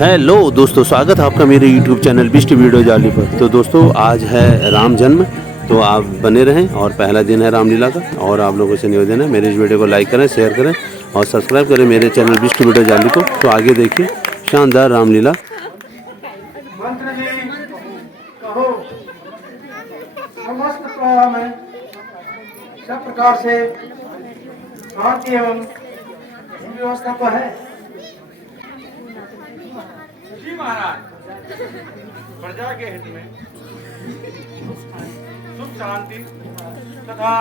Hello दोस्तों, स्वागत है आपका मेरे YouTube चैनल बिस्ट वीडियो जाली पर। तो दोस्तों, आज है राम जन्म, तो आप बने रहें। और पहला दिन है रामलीला का। और आप लोगों से निवेदन है, मेरे इस वीडियो को लाइक करें, शेयर करें और सब्सक्राइब करें मेरे चैनल बिस्ट वीडियो जाली को। तो आगे देखिए शानदार रामलीला। मंत्र जी कहो। समस्त प्रवाह में सब प्रकार से शांति एवं व्यवस्था तो है। जी महाराज, प्रजा के हित में सुख शांति तथा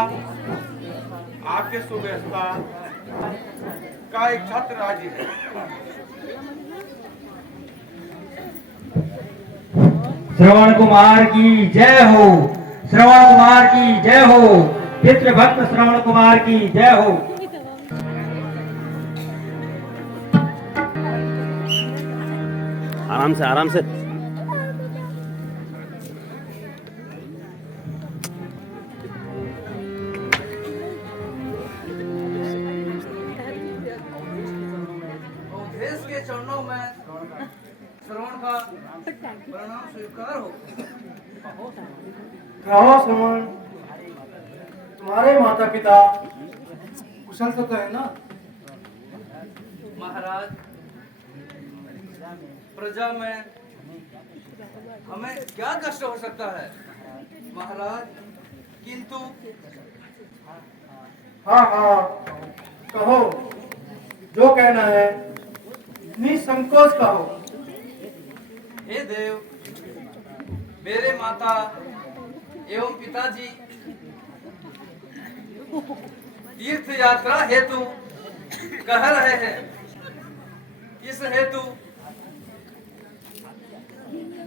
आपके सुव्यवस्था का एक छत्र राज्य है। श्रवण कुमार की जय हो। श्रवण कुमार की जय हो। पितृभक्त श्रवण कुमार की जय हो। आराम से आराम से। देश के चरणों में श्रवण का प्रणाम स्वीकार हो। कहो श्रवण, तुम्हारे माता पिता कुशल तो है ना? महाराज, प्रजा में हमें क्या कष्ट हो सकता है महाराज, किंतु हाँ हाँ कहो, जो कहना है निसंकोच कहो। हे देव, मेरे माता एवं पिताजी तीर्थ यात्रा हेतु कह रहे हैं। इस हेतु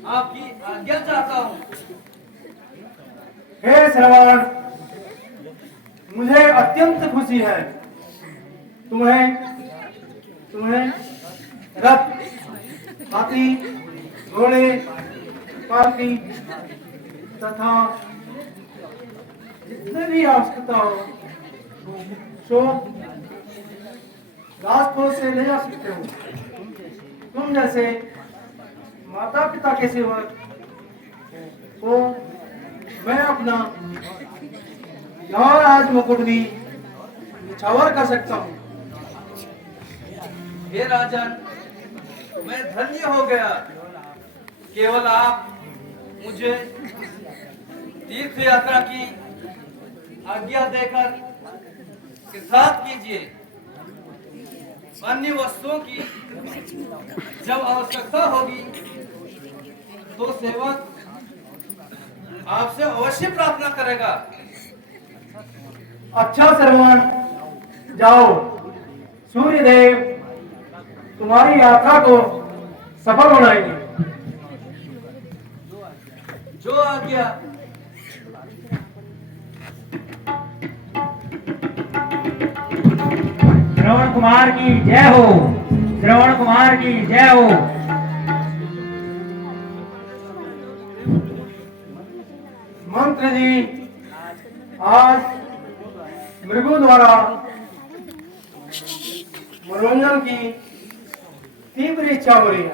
आपकी आज्ञा चाहता हूँ। हे श्रवण, मुझे अत्यंत खुशी है। तुम्हें रथ, हाथी, घोड़े, पालकी तथा जितने भी आवश्यकता हो सो राजकोष से ले जा सकते हो। तुम जैसे माता पिता के सेवक को मैं अपना आज मुकुट भी निछावर कर सकता हूँ। हे राजन, मैं धन्य हो गया। केवल आप मुझे तीर्थ यात्रा की आज्ञा देकर कृतार्थ कीजिए। अन्य वस्तुओं की जब आवश्यकता होगी तो सेवक आपसे अवश्य प्रार्थना करेगा। अच्छा श्रवण, जाओ। सूर्यदेव तुम्हारी यात्रा को सफल बनाएंगे। जो आज्ञा। श्रवण कुमार की जय हो। श्रवण कुमार की जय हो। मंत्र जी, आज मृगों द्वारा मनोरंजन की तीव्र इच्छा हो रही है।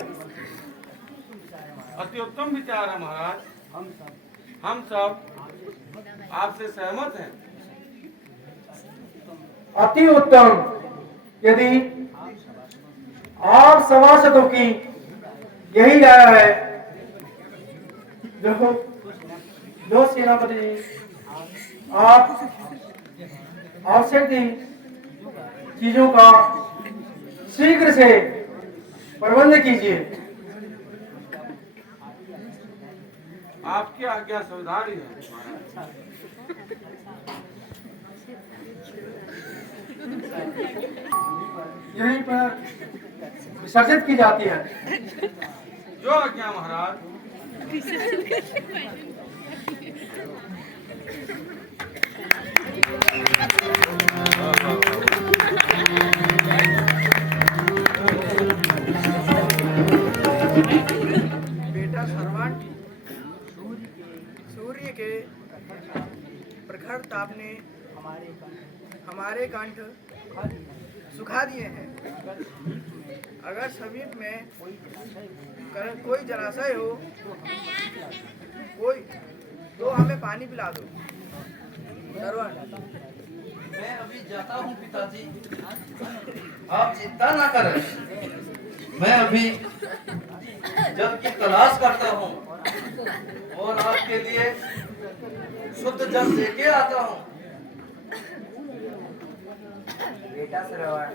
अति उत्तम विचार है महाराज। हम सब आपसे सहमत हैं। अति उत्तम। यदि आप सभासदों की यही राय है, जो सेनापति जी आप आवश्यक चीजों का शीघ्र से प्रबंध कीजिए। आपकी आज्ञा स्वीकार है। यहीं पर विसर्जित की जाती है। जो आज्ञा महाराज। बेटा सर्वान, सूर्य के प्रखर ताप ने हमारे कंठ सुखा दिए हैं, अगर समीप में कोई जलाशय हो कोई तो हमें पानी पिला दो। श्रवण, मैं अभी जाता हूँ पिताजी, आप चिंता ना करें। मैं अभी जल की तलाश करता हूँ और आपके लिए शुद्ध जल लेके आता हूँ। बेटा श्रवण,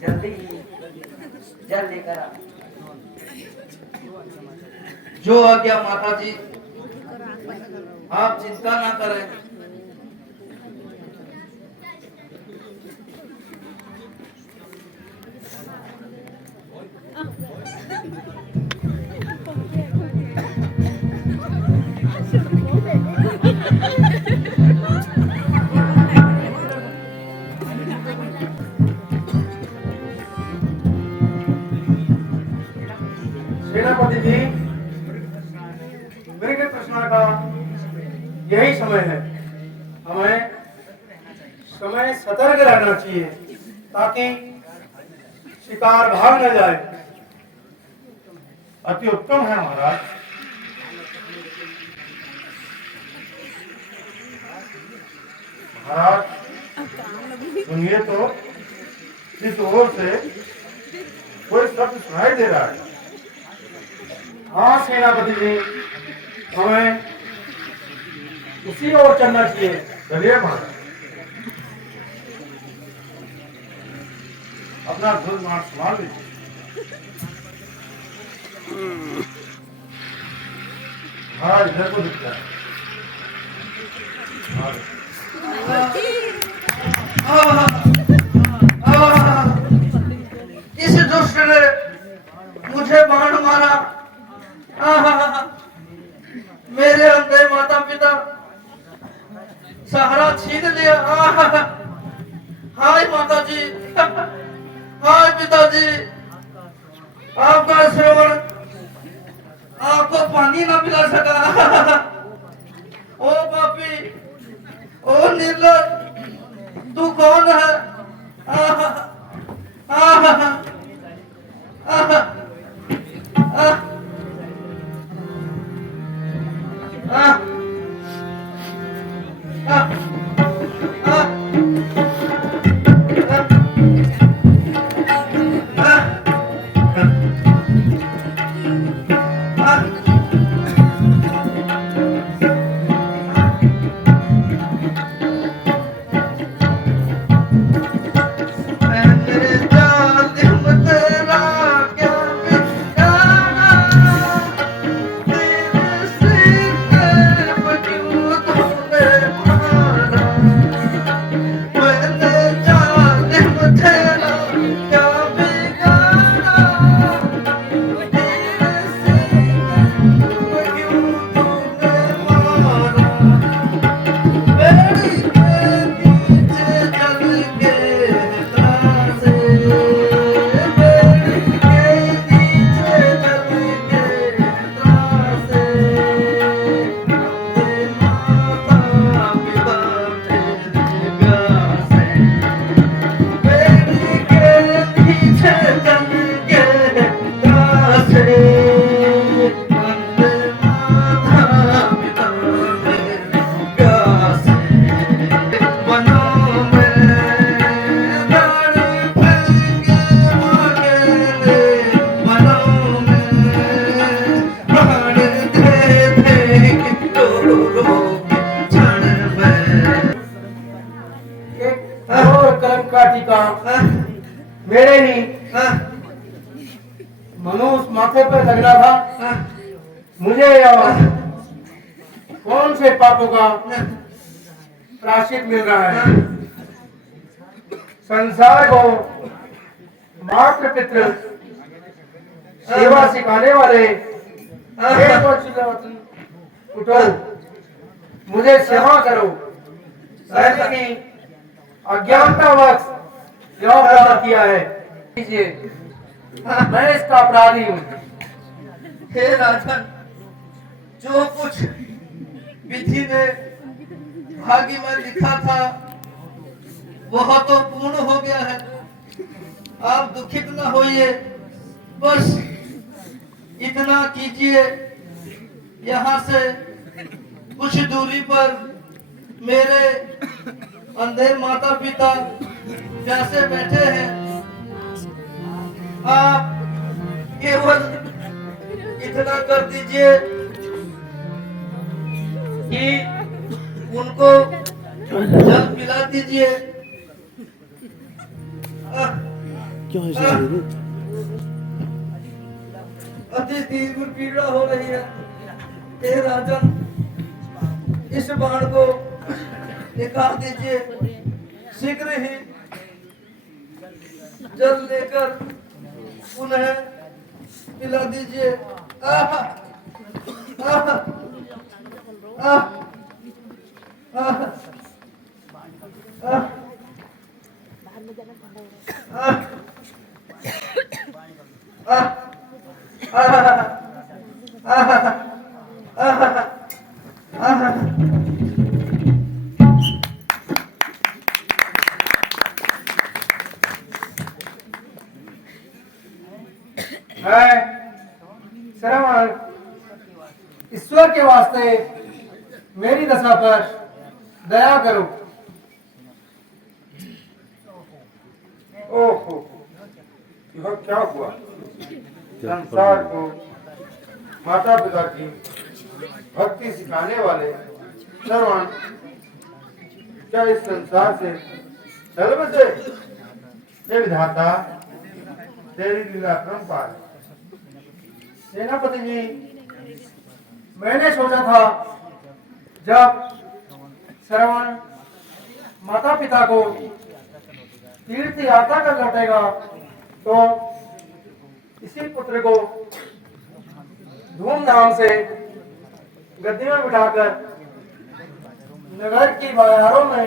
जल्दी ही जल लेकर आ। जो आज्ञा माता जी, आप चिंता ना करें। सेनापति जी, मृग तृष्णा का यही समय है। हमें समय सतर्क रहना चाहिए ताकि शिकार भाग न जाए। अति उत्तम है महाराज। महाराज सुनिए तो, इस ओर से कोई शब्द सुनाई दे रहा है। हाँ सेनापति जी, हमें उसी ओर चलना चाहिए। चलिए महाराज, अपना धुन मार संभाल लीजिए। महाराज इधर को दिखता है। इस दुष्ट ने मुझे बाण मारा। मेरे अंधे माता पिता सहारा छीन लिया। हाय माता जी, हाय पिताजी, आपका श्रवण आपको पानी ना पिला सका। ओ पापी, ओ निर्लज, तू कौन है? मेरे ही मनुष्य माथे पर लगना था। मुझे कौन से पापों का प्रायश्चित मिल रहा है? संसार को मातृ पितृ सेवा सिखाने वाले उठो, मुझे सेवा करो। मैंने की अज्ञानतावश जो अपराध किया है, मैं इसका अपराधी हूँ। हे राजन, जो कुछ विधि ने भाग्य में लिखा था वह तो पूर्ण हो गया है। आप दुखित न होइए, बस इतना कीजिए, यहाँ से कुछ दूरी पर मेरे अंधे माता पिता प्यासे बैठे हैं। आप केवल इतना कर दीजिए कि उनको जल पिला दीजिए। क्यों ऐसा कर रहे? अति तीव्र पीड़ा हो रही है। हे राजन, इस बाण को निकाल दीजिए, शीघ्र ही जल लेकर उन्हें पिला दीजिए। आह, आह, आह, आह, आह, है श्रवण, ईश्वर के वास्ते मेरी दशा पर दया करो। ओहो, यह क्या हुआ? संसार को माता पिता की भक्ति सिखाने वाले श्रवण क्या इस संसार से चल बसे? हे विधाता, तेरी लीला अपरंपार है। सेनापति जी, मैंने सोचा था जब श्रवण माता पिता को तीर्थ यात्रा कर लौटेगा तो इसी पुत्र को धूमधाम से गद्दी में बिठाकर नगर की बाजारों में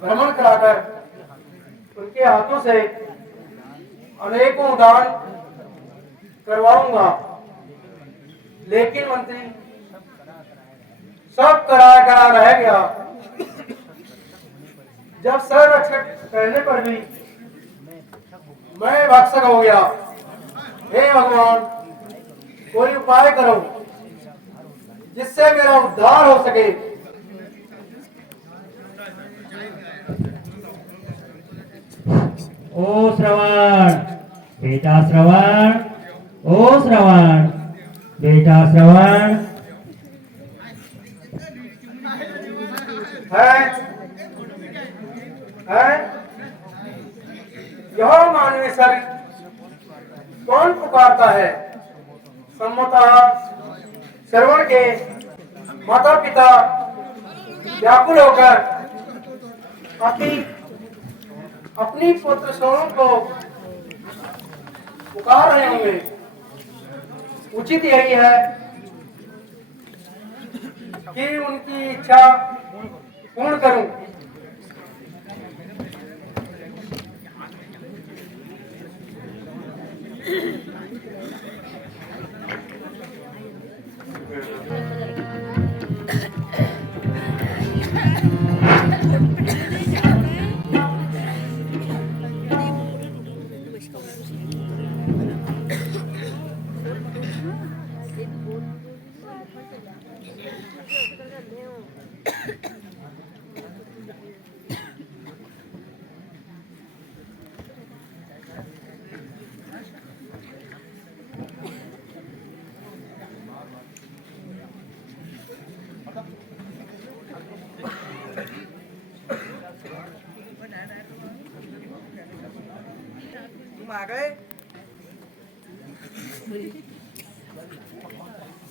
भ्रमण कराकर उनके हाथों से अनेकों दान करवाऊंगा। लेकिन मंत्री, सब करा रह गया। जब संरक्षक करने पर भी मैं भक्षक हो गया। हे भगवान, कोई उपाय करो जिससे मेरा उद्धार हो सके। ओ श्रवण, बेटा श्रवण, ओ श्रवण, बेटा श्रवण। है यह मानवीय शरीर कौन पुकारता है? सम्मतः श्रवण के माता पिता व्याकुल होकर अपनी पुत्र सोनू को पुकार रहे होंगे। उचित यही है कि उनकी इच्छा पूर्ण करूं। तुम आ गए?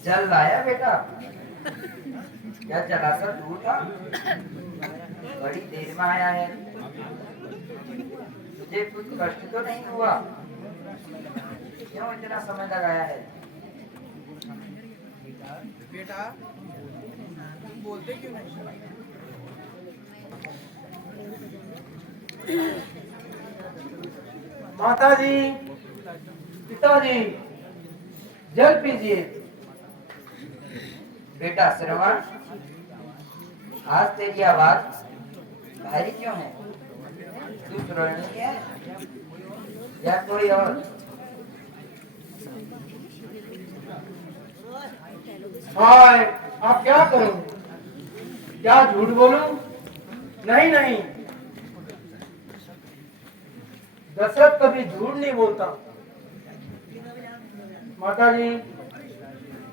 जल लाया बेटा? क्या जलाशय दूर था? बड़ी देर में आया है। तुझे कुछ कष्ट तो नहीं हुआ? क्यों इतना समय लगाया है? बेटा, तुम बोलते क्यों नहीं? माता जी, पिताजी, जल पीजिए। बेटा श्रवण, आज तेरी आवाज भारी क्यों है? तू सुरक्षित है? या कोई और? हाय, आप क्या करूं? क्या झूठ बोलूं? नहीं नहीं, दशरथ कभी झूठ नहीं बोलता। माताजी,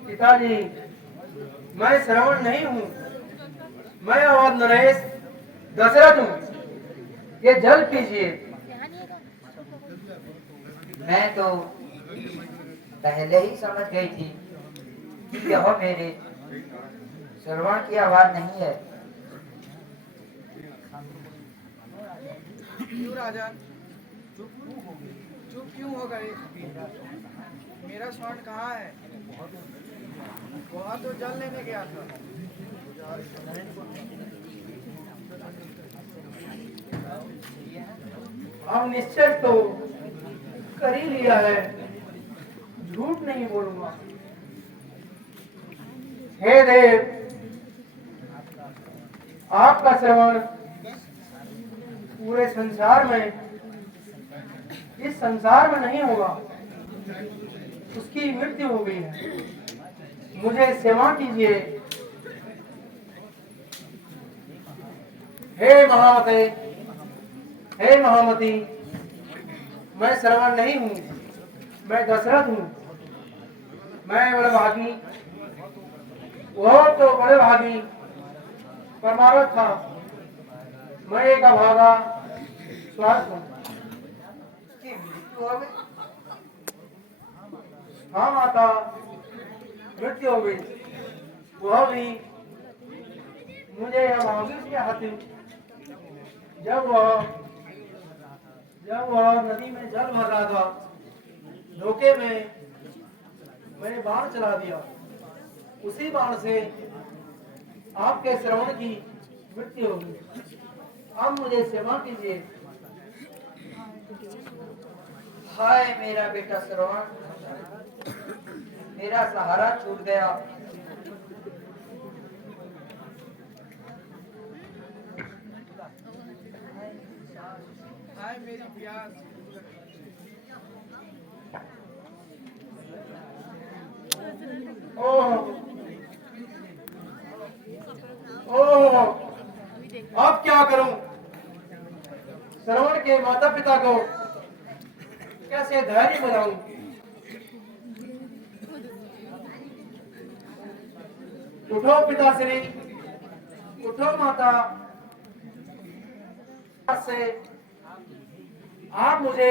पिताजी, मैं श्रवण नहीं हूँ, मैं अवध नरेश दशरथ हूँ। ये जल पीजिए। मैं तो पहले ही समझ गई थी कि यह मेरे श्रवण की आवाज नहीं है। क्यों राजन, चुप क्यों हो गए? मेरा स्वर्ण कहाँ है? वहाँ तो जल लेने गया था। अब निश्चय तो कर ही लिया है, झूठ नहीं बोलूंगा। हे देव, आपका श्रवण पूरे संसार में, इस संसार में नहीं होगा। उसकी मृत्यु हो गई है। मुझे क्षमा कीजिए। हे महामते, हे महामती, मैं श्रवण नहीं हूँ, मैं दशरथ हूँ। मैं बड़े भागी, वह तो बड़े भागी परमारथ था। मैं एक अभागा स्वार्थ हूँ। उसकी मृत्यु हो गई? हाँ माता, मृत्यु हो गई। वह भी मुझे अभागी से हती। जब वह नदी में जल भर रहा था, धोखे में मैंने बाण चला दिया। उसी बाण से आपके श्रवण की मृत्यु हो गई। अब मुझे क्षमा कीजिए। हाय मेरा बेटा श्रवण, मेरा सहारा छूट गया। हाय मेरी प्यास। ओह ओह, अब क्या करूं? श्रवण के माता पिता को कैसे धैर्य बनाऊं? उठो पिताश्री, उठो माता। से आप मुझे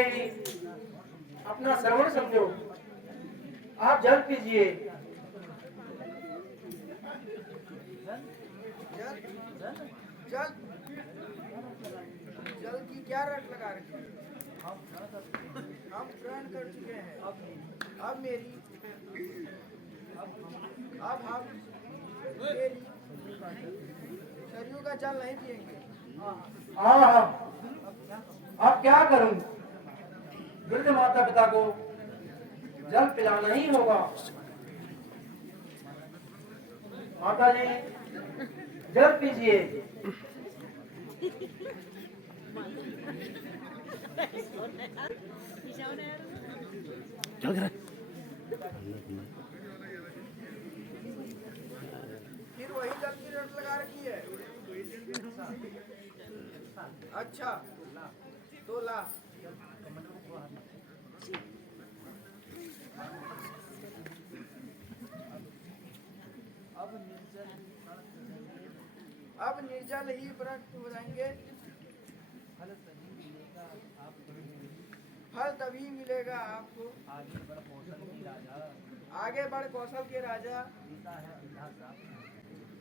अपना श्रवण समझो। आप जल पीजिए। जल जल की क्या रट लगा रखी है? हम ग्रहण कर चुके हैं। अब हम मेरी शरीर का जल नहीं पिएंगे। हाँ, अब क्या करूं? वृद्ध माता पिता को जल पिलाना ही होगा। माता जी, जल पीजिए। क्या कर रहा है? फिर वही जल की रट लगा रखी है। अच्छा, तो ला। अब निर्जल ही व्रत हो जाएंगे। फल तभी मिलेगा आपको। आगे बढ़ कौशल के राजा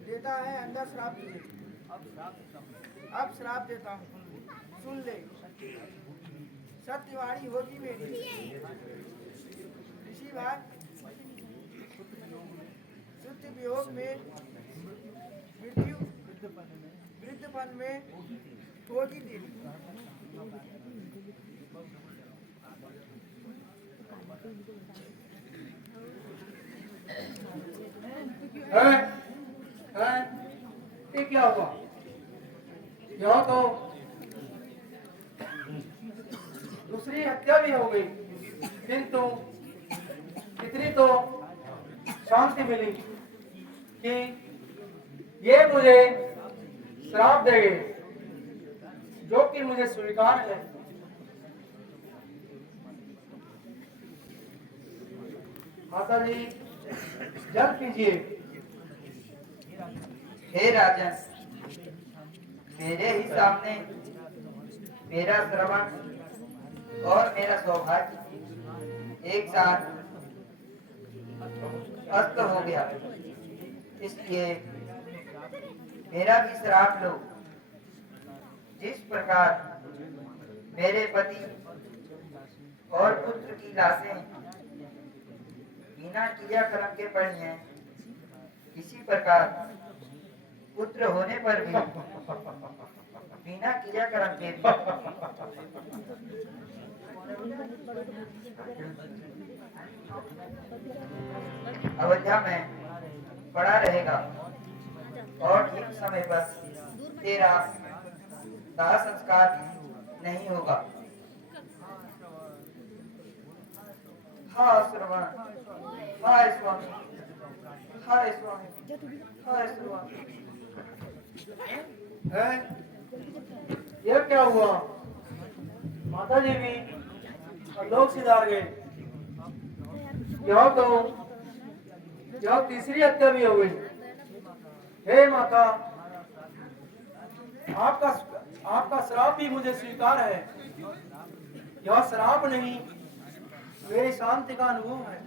देता है अंदर श्राप। अब श्राप देता हूँ, सुन ले। सत्यवाणी होगी मेरी। ऋषि भाग शुद्ध वियोग में मृत्यु, वृद्धपन में होगी तेरी। ये क्या हुआ? यह तो दूसरी हत्या भी भी हो गई, किंतु इतनी तो शांति मिली कि ये मुझे श्राप देंगे, जो कि मुझे स्वीकार है। माता जी जल पीजिए। हे राजन, मेरे ही सामने मेरा श्रवण और मेरा सौभाग्य एक साथ अस्त हो गया, इसलिए मेरा भी श्राप लो। जिस प्रकार मेरे पति और पुत्र की लाशें बिना क्रियाक्रम के पड़ी हैं, इसी प्रकार पुत्र होने पर भी बिना क्रियाक्रम के अयोध्या में पड़ा रहेगा और ठीक समय पर तेरा दाह संस्कार नहीं होगा। हाँ श्रवण, हाय स्वामी, हाय स्वामी, हाय स्वामी। है ये क्या हुआ? माता जी भी और लोग सिधार गए। यह तीसरी हत्या भी हो गई। हे माता, आपका श्राप भी मुझे स्वीकार है। यह श्राप नहीं, मेरी शांति का अनुभव है।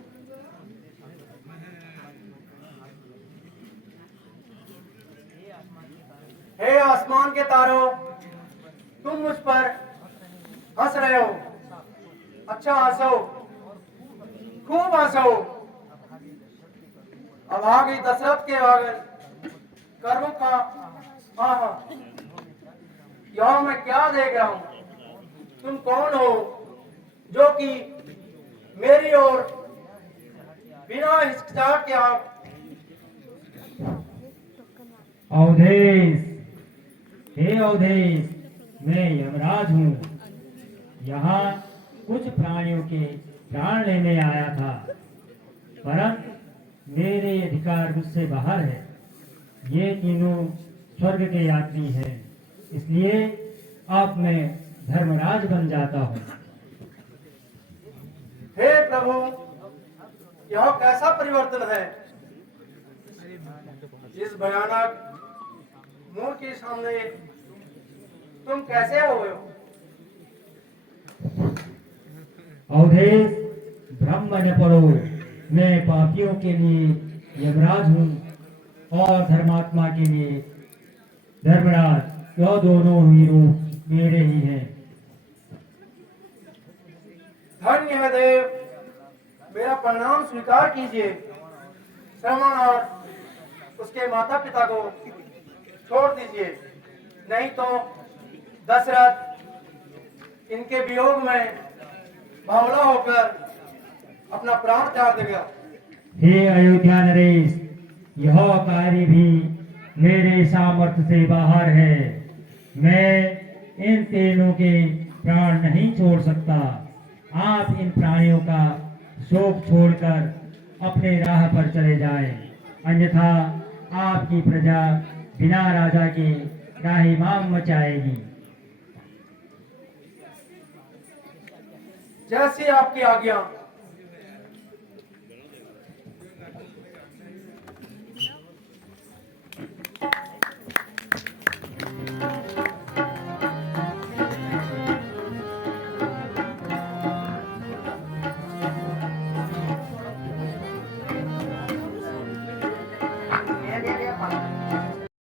हे आसमान के तारों, तुम मुझ पर हंस रहे हो। अच्छा हंसो, खूब हंसो। अब आ गई दशरथ के आगे कर्मों का हाँ। यह मैं क्या देख रहा हूं? तुम कौन हो जो कि मेरी ओर बिना हिचकिचाहट के आप अवधेश, हे अवधेश, मैं यमराज हूँ। यहाँ कुछ प्राणियों के प्राण लेने आया था, परंतु मेरे अधिकार मुझसे बाहर है। ये तीनों स्वर्ग के यात्री हैं, इसलिए अब मैं धर्मराज बन जाता हूँ। हे प्रभु, यह कैसा परिवर्तन है? इस भयानक मोर के सामने तुम कैसे हो गए हो? अवधेश, ब्रह्म न पढ़ो, मैं पापियों के लिए यमराज हूँ और धर्मात्मा के लिए धर्मराज। यह दोनों ही रूप मेरे ही हैं। धन्य है देव, मेरा प्रणाम स्वीकार कीजिए। श्रवण और उसके माता पिता को छोड़ दीजिए, नहीं तो दशरथ इनके वियोग में बावला होकर अपना प्राण त्याग देगा। हे अयोध्या नरेश, यह कार्य भी मेरे सामर्थ्य से बाहर है। मैं इन तीनों के प्राण नहीं छोड़ सकता। आप इन प्राणियों का शोक छोड़कर अपने राह पर चले जाएं, अन्यथा आपकी प्रजा बिना राजा के त्राहिमाम मचाएगी। जैसी आपकी आज्ञा।